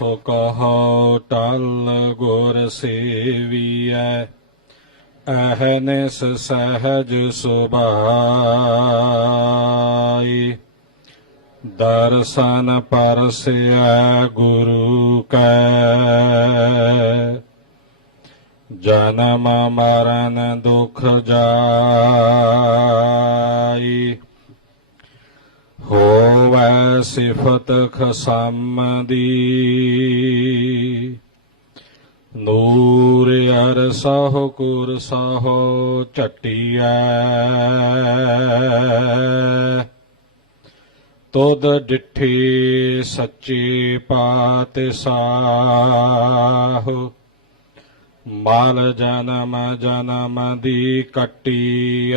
ਸੋ ਕਹੋ ਟਲ ਗੁਰ ਸੇਵੀਐ ਅਹਨਿਸ ਸਹਜ ਸੁਭਾਈ ਦਰਸ਼ਨ ਪਰਸਿਆ ਗੁਰੂ ਕੈ ਜਨਮ ਮਰਨ ਦੁਖ ਜਾਈ ਹੋਵੈ ਸਿਫਤ ਖਸਮ ਦੀ ਨੂਰ ਅਰ ਸਹੁ ਕੁਰ ਸਹੁ ਝਟਿਐ। ਤੁਧ ਡਿਠੇ ਸੱਚੇ ਪਾਤਸ਼ਾਹ। ਮਾਲ ਜਨਮ ਜਨਮ ਦੀ ਕੱਟੀਐ।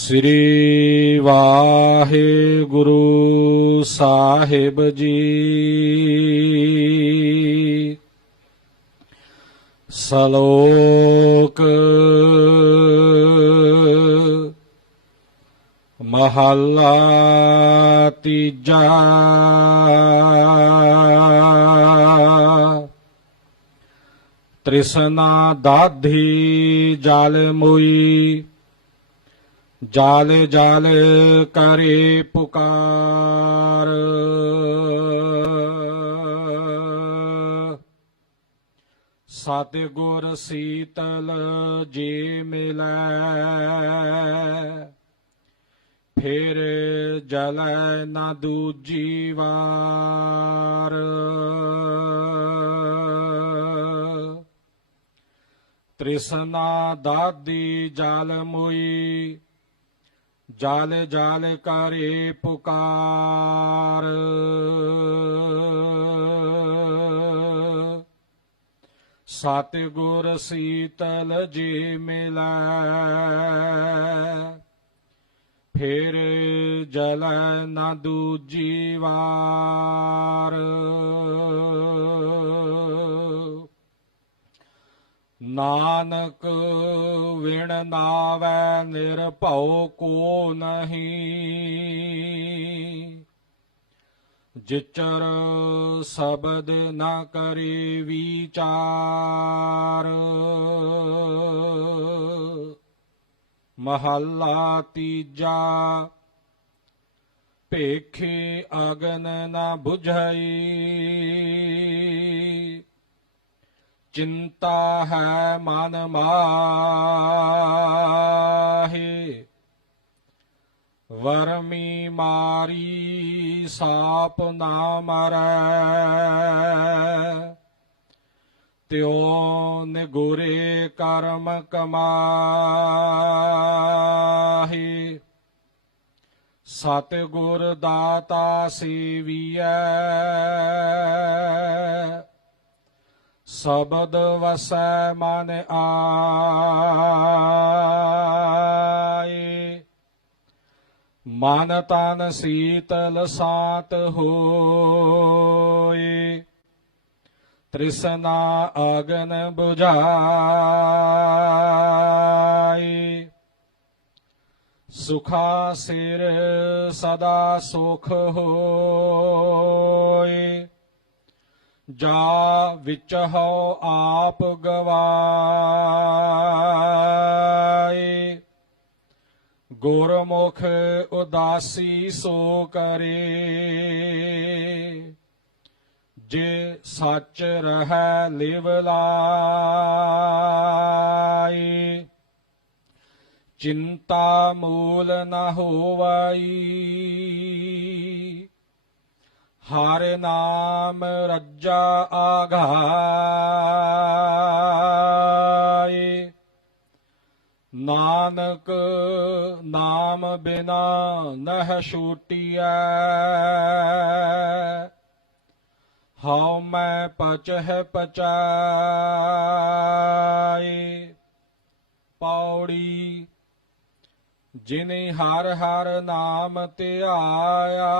ਸ੍ਰੀ ਵਾਹਿਗੁਰੂ ਸਾਹਿਬ ਜੀ। ਸਲੋਕ ਮਹੱਲਾ ਤੀਜਾ। ਤ੍ਰਿਸ਼ਨਾ ਦਾਧੀ ਜਲ ਮੋਈ। ਜਾਲ ਜਾਲ ਕਰੇ ਪੁਕਾਰ। ਸਤਿਗੁਰ ਸੀਤਲ ਜੀ ਮਿਲੈ, ਫਿਰ ਜਲੈ ਨਾ ਦੂਜੀ ਵਾਰ। ਤ੍ਰਿਸ਼ਨਾ ਦਾਦੀ ਜਲ ਮੋਈ ਜਾਲ ਜਲ ਕਰੇ ਪੁਕਾਰ। ਸਤਿਗੁਰ ਸੀਤਲ ਜੀ ਮਿਲੈ ਫਿਰ ਜਲੈ ਨਾ ਦੂਜੀ ਵਾਰ। ਨਾਨਕ ਵਿਣ ਨਾਵੈ ਨਿਰਭਉ ਕੋ ਨਹੀਂ। ਜਿਚਰ ਸ਼ਬਦ ਨਾ ਕਰੇ ਵਿਚਾਰ। ਮਹੱਲਾ ਤੀਜਾ, ਭੇਖੇ ਅਗਨ ਨਾ 부ਝਈ ਚਿੰਤਾ ਹੈ ਮਨ ਮਾਹੇ। ਵਰਮੀ ਮਾਰੀ ਸਾਪ ਨਾ ਮਰੈ। ਤਿਉ ਨਿਗੁਰੇ ਕਰਮ ਕਮਾਹੀ। ਸਤਿਗੁਰ ਦਾਤਾ ਸੇਵੀਐ। ਸ਼ਬਦ ਵਸੈ ਮਨ ਆਏ ਮਨ ਤਨ ਸੀਤਲ ਸਾਤ ਹੋਏ ਤ੍ਰਿਸ਼ਨਾ ਅਗਨ 부ਝਾਈ ਸੁਖਾ ਸਿਰ ਸਦਾ ਸੁਖ ਹੋਏ ਜਾ ਵਿੱਚ ਹਉ ਆਪ ਗਵਾਏ। ਗੁਰਮੁਖ ਉਦਾਸੀ ਸੋ ਕਰੇ। ਜੇ ਸੱਚ ਰਹੈ ਲਿਵ ਲਾਈ ਚਿੰਤਾ ਮੂਲ ਨ ਹੋਵਈ। ਹਰ ਨਾਮ ਰੱਜਾ ਆਘਾਈ। ਨਾਨਕ ਨਾਮ ਬਿਨਾ ਨਹ ਛੂਟੀਐ। ਹਉ ਮੈਂ ਪਚਹਿ ਪਚਾਈ। ਪੌੜੀ ਜਿਨੇ ਹਰ ਹਰ ਨਾਮ ਧਿਆਇਆ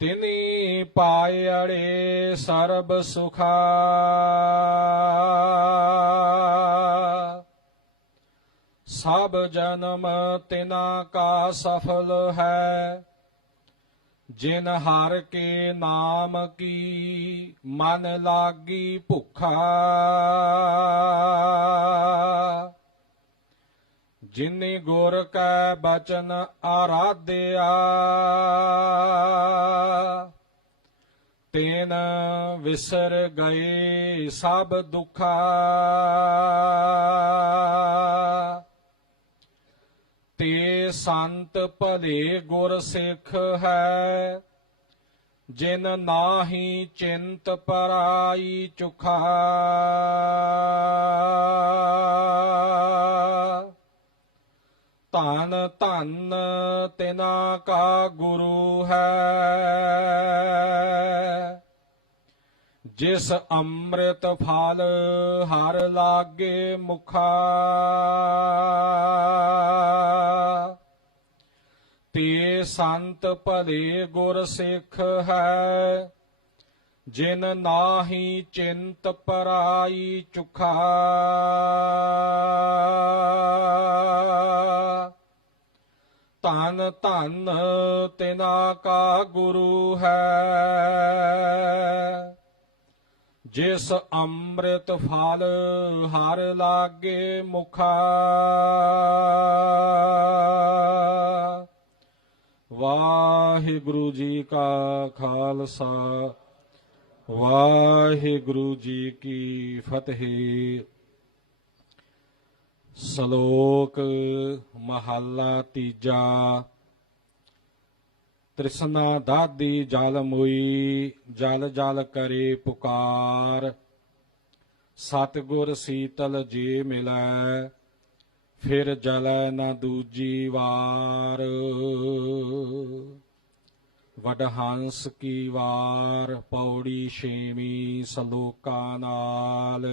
ਤਿਨੀ ਪਾਇੜੇ ਸਰਬ ਸੁਖਾ। ਸਭ ਜਨਮ ਤਿਨਾ ਕਾ ਸਫਲ ਹੈ, ਜਿਨ ਹਰ ਕੇ ਨਾਮ ਕੀ ਮਨ ਲਾਗੀ ਭੁਖਾ। ਜਿਨੇ ਗੁਰ ਕੈ ਬਚਨ ਆਰਾਧਿਆ, ਤੈਨ ਵਿਸਰ ਗਏ ਸਭ ਦੁਖਾ। ਤੇ ਸੰਤ ਭਲੇ ਗੁਰ ਸਿੱਖ ਹੈ, ਜਿਨ ਨਾਹੀ ਚਿੰਤ ਪਰਾਈ ਚੁਖਾ। ਧਨ ਧਨ ਤਿਨਾ ਕਾ ਗੁਰੂ ਹੈ। ਜਿਸ ਅੰਮ੍ਰਿਤ ਫਲ ਹਰ ਲਾਗੇ ਮੁਖਾ। ਤੇ ਸੰਤ ਭਲੇ ਗੁਰ ਸਿੱਖ ਹੈ, ਜਿਨ ਨਾਹੀ ਚਿੰਤ ਪਰਾਈ ਚੁਖਾ। ਧਨ ਧਨ ਤਿਨਾ ਕਾ ਗੁਰੂ ਹੈ। ਜਿਸ ਅੰਮ੍ਰਿਤ ਫਲ ਹਰ ਲਾਗੇ ਮੁਖਾ। ਵਾਹਿਗੁਰੂ ਜੀ ਕਾ ਖਾਲਸਾ, ਵਾਹਿਗੁਰੂ ਜੀ ਕੀ ਫਤਿਹ। ਸ਼ਲੋਕ ਮਹੱਲਾ ਤੀਜਾ। ਤ੍ਰਿਸ਼ਨਾ ਦਾਦੀ ਜਲ ਮੁਈ, ਜਲ ਜਲ ਕਰੇ ਪੁਕਾਰ। ਸਤਿਗੁਰ ਸੀਤਲ ਜੀ ਮਿਲੈ, ਫਿਰ ਜਲੈ ਨਾ ਦੂਜੀ ਵਾਰ। ਵਡਹੰਸ ਕੀ ਵਾਰ, ਪੌੜੀ ਛੇਵੀਂ ਸਲੋਕਾਂ ਨਾਲ।